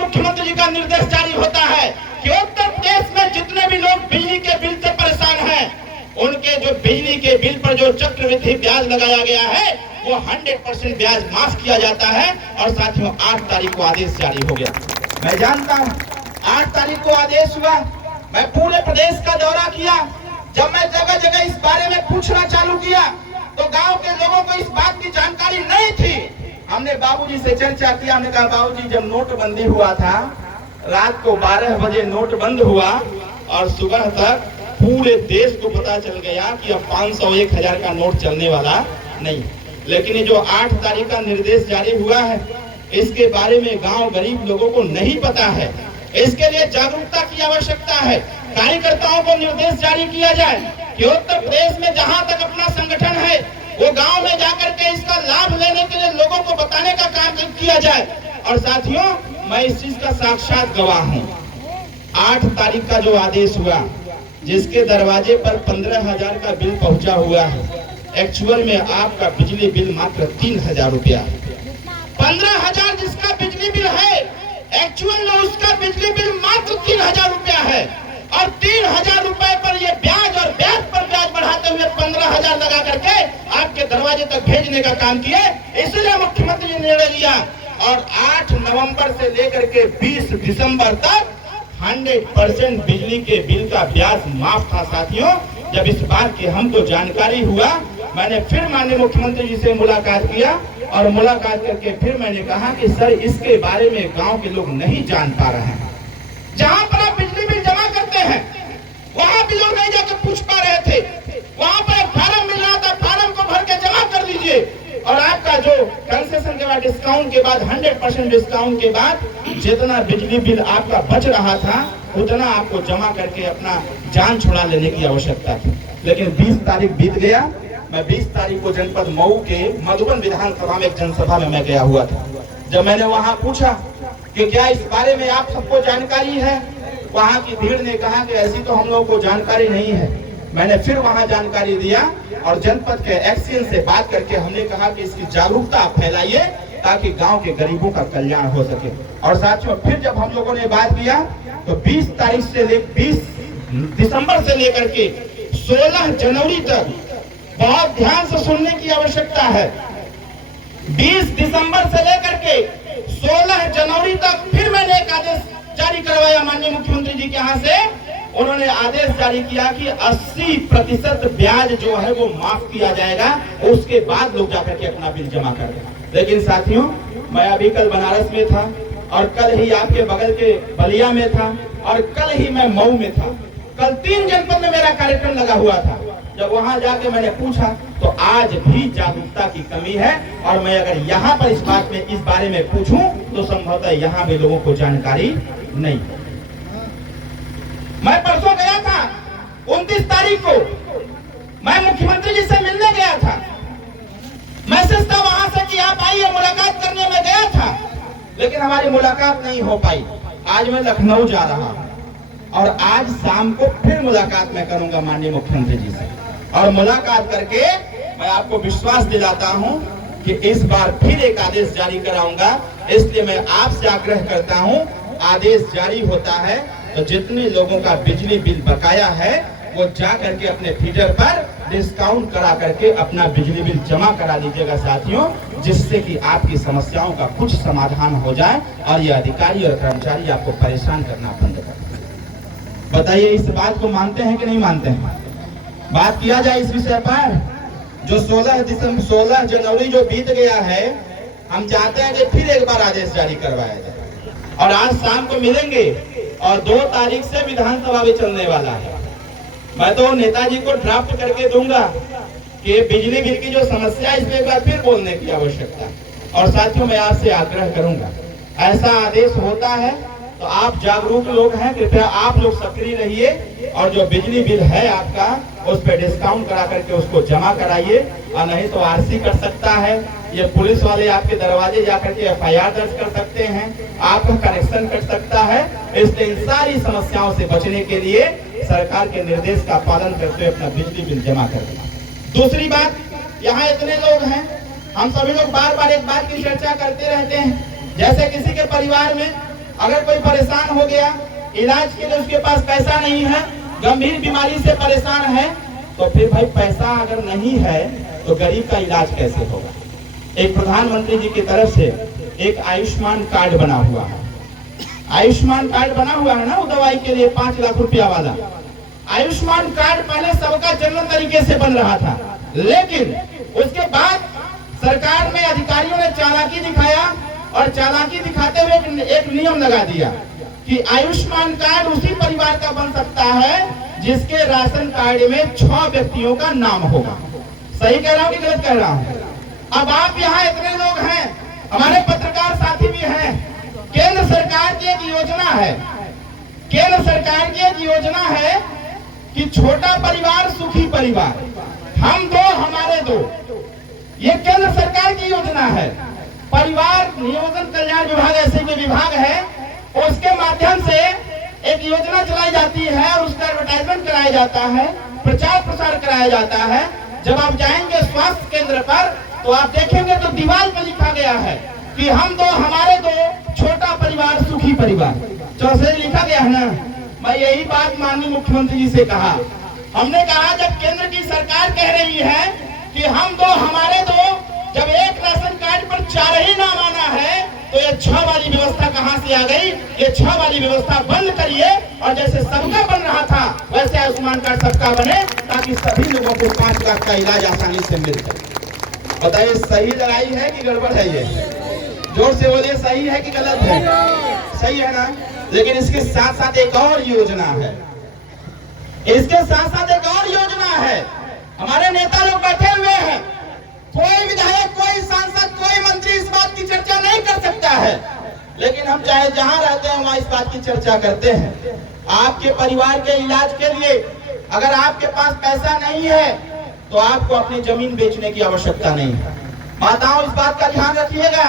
मुख्यमंत्री जी का निर्देश जारी होता है कि उत्तर प्रदेश में जितने भी लोग बिजली के बिल से परेशान हैं, उनके जो बिजली के बिल पर जो चक्रवृद्धि ब्याज लगाया गया है वो 100% ब्याज माफ किया जाता है। और साथियों 8 तारीख को आदेश जारी हो गया। मैं जानता हूं 8 तारीख को आदेश हुआ। मैं पूरे प्रदेश का दौरा किया। जब मैं जगह जगह इस बारे में पूछना चालू किया तो गांव के लोगों को इस बात की जानकारी नहीं थी। हमने बाबूजी से चर्चा किया। हमने कहा बाबूजी जब नोटबंदी हुआ था, रात को 12 बजे नोट बंद हुआ और सुबह तक पूरे देश को पता चल गया कि अब 500 1000 का नोट चलने वाला नहीं। लेकिन ये जो 8 तारीख का निर्देश जारी हुआ है, इसके बारे में गांव गरीब लोगों को नहीं पता है। इसके लिए जागरूकता की आवश्यकता है। कार्यकर्ताओं को निर्देश जारी किया जाए कि उत्तर प्रदेश में जहां तक अपना संगठन है वो गांव में जाकर के इसका लाभ लेने के लिए लोगों को बताने का काम किया जाए। और साथियों मैं इस चीज का साक्षात गवाह हूँ। 8 तारीख का जो आदेश हुआ, जिसके दरवाजे पर 15,000 का बिल पहुंचा हुआ है, एक्चुअल में आपका बिजली बिल मात्र 3,000 रुपया। 15,000 जिसका बिजली बिल है, एक्चुअल में उसका बिजली बिल मात्र 3,000 रुपया है। और 3,000 रुपए पर ये ब्याज और ब्याज पर ब्याज बढ़ाते हुए 15,000 लगा करके आपके दरवाजे तक भेजने का काम किए। इसलिए मुख्यमंत्री जी ने निर्णय लिया और 8 नवंबर से लेकर के 20 दिसंबर तक 100% बिजली के बिल का ब्याज माफ था। साथियों जब इस बात की हमको जानकारी हुआ, मैंने फिर माननीय मुख्यमंत्री जी से मुलाकात किया और मुलाकात करके फिर मैंने कहा कि सर इसके बारे में गांव के लोग नहीं जान पा रहे हैं। जहां पर आप बिजली बिल जमा करते हैं वहां भी लोग नहीं जाकर पूछ पा रहे थे। वहां पर एक फार्म मिल रहा था, फार्म को भर के जमा कर दीजिए और आपका जो कंसेशन के बाद डिस्काउंट के बाद 100% डिस्काउंट के बाद जितना बिजली बिल आपका बच रहा था उतना आपको जमा करके अपना जान छुड़ा लेने की आवश्यकता थी। लेकिन 20 तारीख बीत गया। मैं 20 तारीख को जनपद मऊ के मधुबन विधानसभा में एक जनसभा में मैं गया हुआ था। जब मैंने वहां पूछा कि क्या इस बारे में आप सबको जानकारी है, वहां की भीड़ ने कहा कि ऐसी तो हम लोगों को जानकारी नहीं है। मैंने फिर वहां जानकारी दिया और जनपद के एक्सीएन से बात करके हमने कहा कि इसकी जागरूकता आप फैलाइए ताकि गांव के गरीबों का कल्याण हो सके। और साथियों फिर जब हम लोगों ने बात किया तो 20 तारीख से 20 दिसंबर से लेकर के 16 जनवरी तक बहुत ध्यान से सुनने की आवश्यकता है। 20 दिसंबर से लेकर के 16 जनवरी तक फिर मैंने एक आदेश जारी करवाया माननीय मुख्यमंत्री जी के यहाँ से। उन्होंने आदेश जारी किया कि 80% ब्याज जो है वो माफ किया जाएगा, उसके बाद लोग जाकर के अपना बिल जमा कर दें। लेकिन साथियों मैं अभी कल बनारस में था और कल ही आपके बगल के बलिया में था और कल ही मैं मऊ में था। कल 3 जनपद में मेरा कार्यक्रम लगा हुआ था। जब वहां जाके मैंने पूछा तो आज भी जागरूकता की कमी है और मैं अगर यहाँ पर इस बारे में पूछूं तो संभवतः यहाँ भी लोगों को जानकारी नहीं। मैं परसों गया था 29 तारीख को मैं मुख्यमंत्री जी से मिलने गया था। मैसेज था वहां से कि आप आइए मुलाकात करने में गया था, लेकिन हमारी मुलाकात नहीं हो पाई। आज मैं लखनऊ जा रहा हूं और आज शाम को फिर मुलाकात मैं करूंगा माननीय मुख्यमंत्री जी से और मुलाकात करके मैं आपको विश्वास दिलाता हूं कि इस बार फिर एक आदेश जारी कराऊंगा। इसलिए मैं आपसे आग्रह करता हूं, आदेश जारी होता है तो जितने लोगों का बिजली बिल बकाया है वो जा करके अपने फीडर पर डिस्काउंट करा करके अपना बिजली बिल जमा करा लीजिएगा साथियों, जिससे कि आपकी समस्याओं का कुछ समाधान हो जाए और ये अधिकारी और कर्मचारी आपको परेशान करना बंद कर दें। बताइए इस बात को मानते हैं कि नहीं मानते हैं? बात किया जाए इस विषय पर। जो 16 जनवरी जो बीत गया है, हम चाहते हैं कि फिर एक बार आदेश जारी करवाया जाए और आज शाम को मिलेंगे और 2 तारीख से विधानसभा भी चलने वाला है। मैं तो नेताजी को ड्राफ्ट करके दूंगा कि बिजली बिल की जो समस्या है इस पे एक बार फिर बोलने की आवश्यकता। और साथियों मैं आपसे आग्रह करूंगा, ऐसा आदेश होता है तो आप जागरूक लोग हैं, कृपया आप लोग सक्रिय रहिए और जो बिजली बिल है आपका उस पर डिस्काउंट करा करके उसको जमा कराइए। और नहीं तो आरसी कर सकता है, ये पुलिस वाले आपके दरवाजे जाकर के FIR दर्ज कर सकते हैं, आपका कनेक्शन कट सकता है। इसलिए इन सारी समस्याओं से बचने के लिए सरकार के निर्देश का पालन करते हुए अपना बिजली बिल जमा कर देना। दूसरी बात, यहाँ इतने लोग हैं, हम सभी लोग बार बार एक बात की चर्चा करते रहते हैं। जैसे किसी के परिवार में अगर कोई परेशान हो गया, इलाज के लिए उसके पास पैसा नहीं है, गंभीर बीमारी से परेशान है, तो फिर भाई पैसा अगर नहीं है तो गरीब का इलाज कैसे होगा। एक प्रधानमंत्री जी की तरफ से एक आयुष्मान कार्ड बना हुआ है। आयुष्मान कार्ड बना हुआ है ना, वो दवाई के लिए 5 लाख रुपया वाला आयुष्मान कार्ड पहले सबका जनरल तरीके से बन रहा था, लेकिन उसके बाद सरकार में अधिकारियों ने चालाकी दिखाया और चालाकी दिखाते हुए एक नियम लगा दिया कि आयुष्मान कार्ड उसी परिवार का बन सकता है जिसके राशन कार्ड में 6 व्यक्तियों का नाम होगा। सही कह रहा हूँ कि गलत कह रहा हूँ? अब आप यहाँ इतने लोग हैं, हमारे पत्रकार साथी भी हैं। केंद्र सरकार की एक योजना है, केंद्र सरकार की एक योजना है कि छोटा परिवार सुखी परिवार, हम दो हमारे दो, ये केंद्र सरकार की योजना है। परिवार नियोजन कल्याण विभाग ऐसे कोई विभाग है, उसके माध्यम से एक योजना चलाई जाती है और उसका एडवर्टाइजमेंट कराया जाता है, प्रचार प्रसार कराया जाता है। जब आप जाएंगे स्वास्थ्य केंद्र पर तो आप देखेंगे तो दीवार पर लिखा गया है कि हम दो हमारे दो, छोटा परिवार सुखी परिवार। चौसे लिखा गया है ना। मैं यही बात माननीय मुख्यमंत्री जी से कहा, हमने कहा जब केंद्र की सरकार कह रही है कि हम दो हमारे दो, जब एक राशन कार्ड पर 4 ही नाम आना है तो ये 6 वाली व्यवस्था कहां से आ गई? ये 6 वाली व्यवस्था बंद करिए और जैसे सबका बन रहा था वैसे आयुष्मान कार्ड सबका बने, ताकि सभी लोगों को 5 लाख का इलाज आसानी से मिल सके। बताइए सही लड़ाई है कि गड़बड़ है? ये जोर से बोलिए, सही है कि गलत है? सही है ना। लेकिन इसके साथ साथ एक और योजना है, इसके साथ साथ एक और योजना है। हमारे नेता लोग बैठे हुए हैं, कोई विधायक, कोई सांसद, कोई मंत्री इस बात की चर्चा नहीं कर सकता है, लेकिन हम चाहे जहां रहते हैं वहां इस बात की चर्चा करते हैं। आपके परिवार के इलाज के लिए अगर आपके पास पैसा नहीं है तो आपको अपनी जमीन बेचने की आवश्यकता नहीं है। माताओं, इस बात का ध्यान रखिएगा।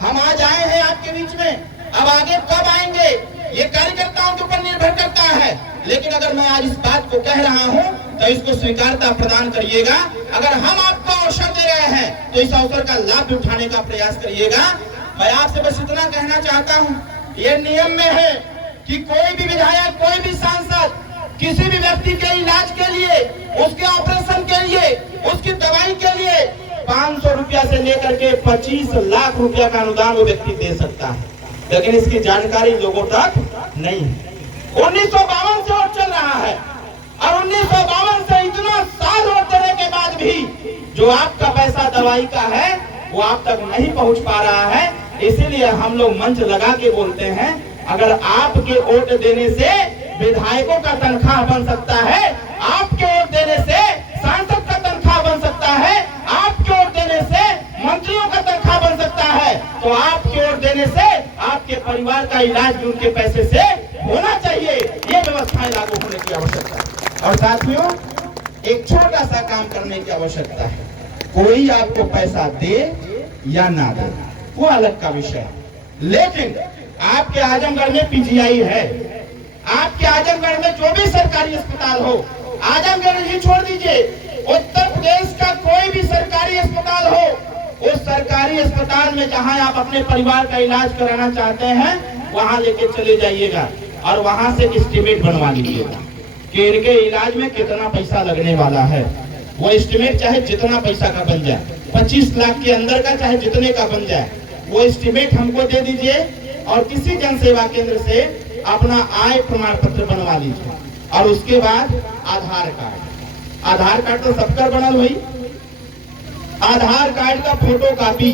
हम आज आए हैं आपके बीच में, अब आगे कब आएंगे ये कार्यकर्ताओं के ऊपर निर्भर करता है, लेकिन अगर मैं आज इस बात को कह रहा हूं तो इसको स्वीकारता प्रदान करिएगा। अगर हम आपको अवसर दे रहे हैं तो इस अवसर का लाभ उठाने का प्रयास करिएगा। मैं आपसे बस इतना कहना चाहता हूं, ये नियम में है कि कोई भी विधायक, कोई भी सांसद किसी भी व्यक्ति के इलाज के लिए, उसके ऑपरेशन के लिए, उसकी दवाई के लिए 500 रुपया से लेकर के 25 लाख रुपया का अनुदान वो व्यक्ति दे सकता है, लेकिन इसकी जानकारी लोगों तक नहीं है। 1952 से वोट चल रहा है और 1952 से इतना साल वोट देने के बाद भी जो आपका पैसा दवाई का है वो आप तक नहीं पहुंच पा रहा है। इसीलिए हम लोग मंच लगा के बोलते हैं, अगर आपके वोट देने से विधायकों का तनख्वाह बन सकता है, आपके वोट देने से सांसद का तनख्वाह बन सकता है, आपके वोट देने से मंत्रियों का तनख्वाह बन सकता है, तो आपके वोट देने से आपके परिवार का इलाज भी उनके पैसे से होना चाहिए। ये व्यवस्थाएं लागू होने की आवश्यकता है। और साथियों, एक छोटा सा काम करने की आवश्यकता है। कोई आपको पैसा दे या ना दे वो अलग का विषय है, लेकिन आपके आजमगढ़ में पीजीआई है, आपके आजमगढ़ में जो भी सरकारी अस्पताल हो, आजमगढ़ ही छोड़ दीजिए, उत्तर प्रदेश का कोई भी सरकारी अस्पताल हो, उस सरकारी अस्पताल में जहां आप अपने परिवार का इलाज कराना चाहते हैं वहां लेके चले जाइएगा और वहां से एस्टिमेट बनवा लीजिएगा कि इनके इलाज में कितना पैसा लगने वाला है। वो एस्टिमेट चाहे जितना पैसा का बन जाए, 25 लाख के अंदर का चाहे जितने का बन जाए, वो एस्टिमेट हमको दे दीजिए और किसी जन सेवा केंद्र से अपना आय प्रमाण पत्र बनवा लीजिए। और उसके बाद आधार कार्ड, आधार कार्ड तो सबका बनल हुई, आधार कार्ड का फोटो कॉपी,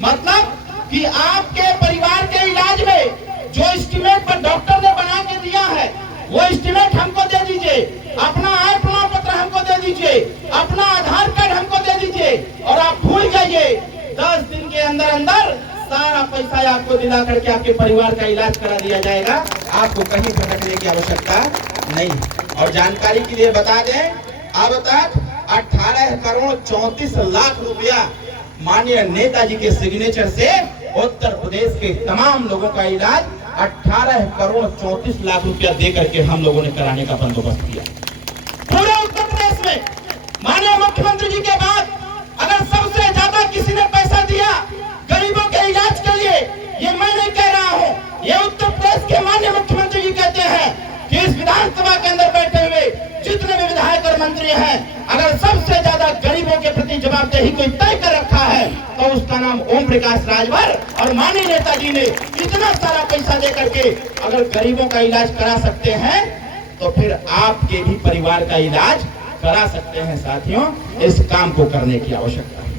मतलब कि आपके परिवार के इलाज में जो एस्टिमेट पर डॉक्टर ने बना के दिया है वो एस्टिमेट हमको दे दीजिए, अपना आय प्रमाण पत्र हमको दे दीजिए, अपना आधार कार्ड हमको दे दीजिए और आप भूल जाइए 10 दिन के अंदर अंदर सारा पैसा आपको दिला करके आपके परिवार का इलाज करा दिया जाएगा। आपको कहीं भटकने की आवश्यकता नहीं। और जानकारी के लिए बता दें, अब तक 18 करोड़ 34 लाख रुपया माननीय नेताजी के सिग्नेचर से उत्तर प्रदेश के तमाम लोगों का इलाज 18 करोड़ 34 लाख रुपया दे करके हम लोगों ने कराने का बंदोबस्त किया। पूरे उत्तर प्रदेश में माननीय मुख्यमंत्री जी के बाद अगर सबसे ज्यादा किसी ने पैसा दिया गरीबों के इलाज के लिए, ये मैं नहीं कह रहा हूँ, ये जवाबदेही कोई तय कर रखा है तो उसका नाम ओम प्रकाश राजभर। और माननीय नेताजी ने इतना सारा पैसा दे करके अगर गरीबों का इलाज करा सकते हैं तो फिर आपके भी परिवार का इलाज करा सकते हैं। साथियों, इस काम को करने की आवश्यकता है।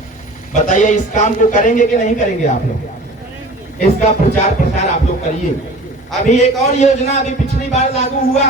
बताइए, इस काम को करेंगे कि नहीं करेंगे आप लोग? इसका प्रचार प्रसार आप लोग करिए। अभी एक और योजना अभी पिछली बार लागू हुआ,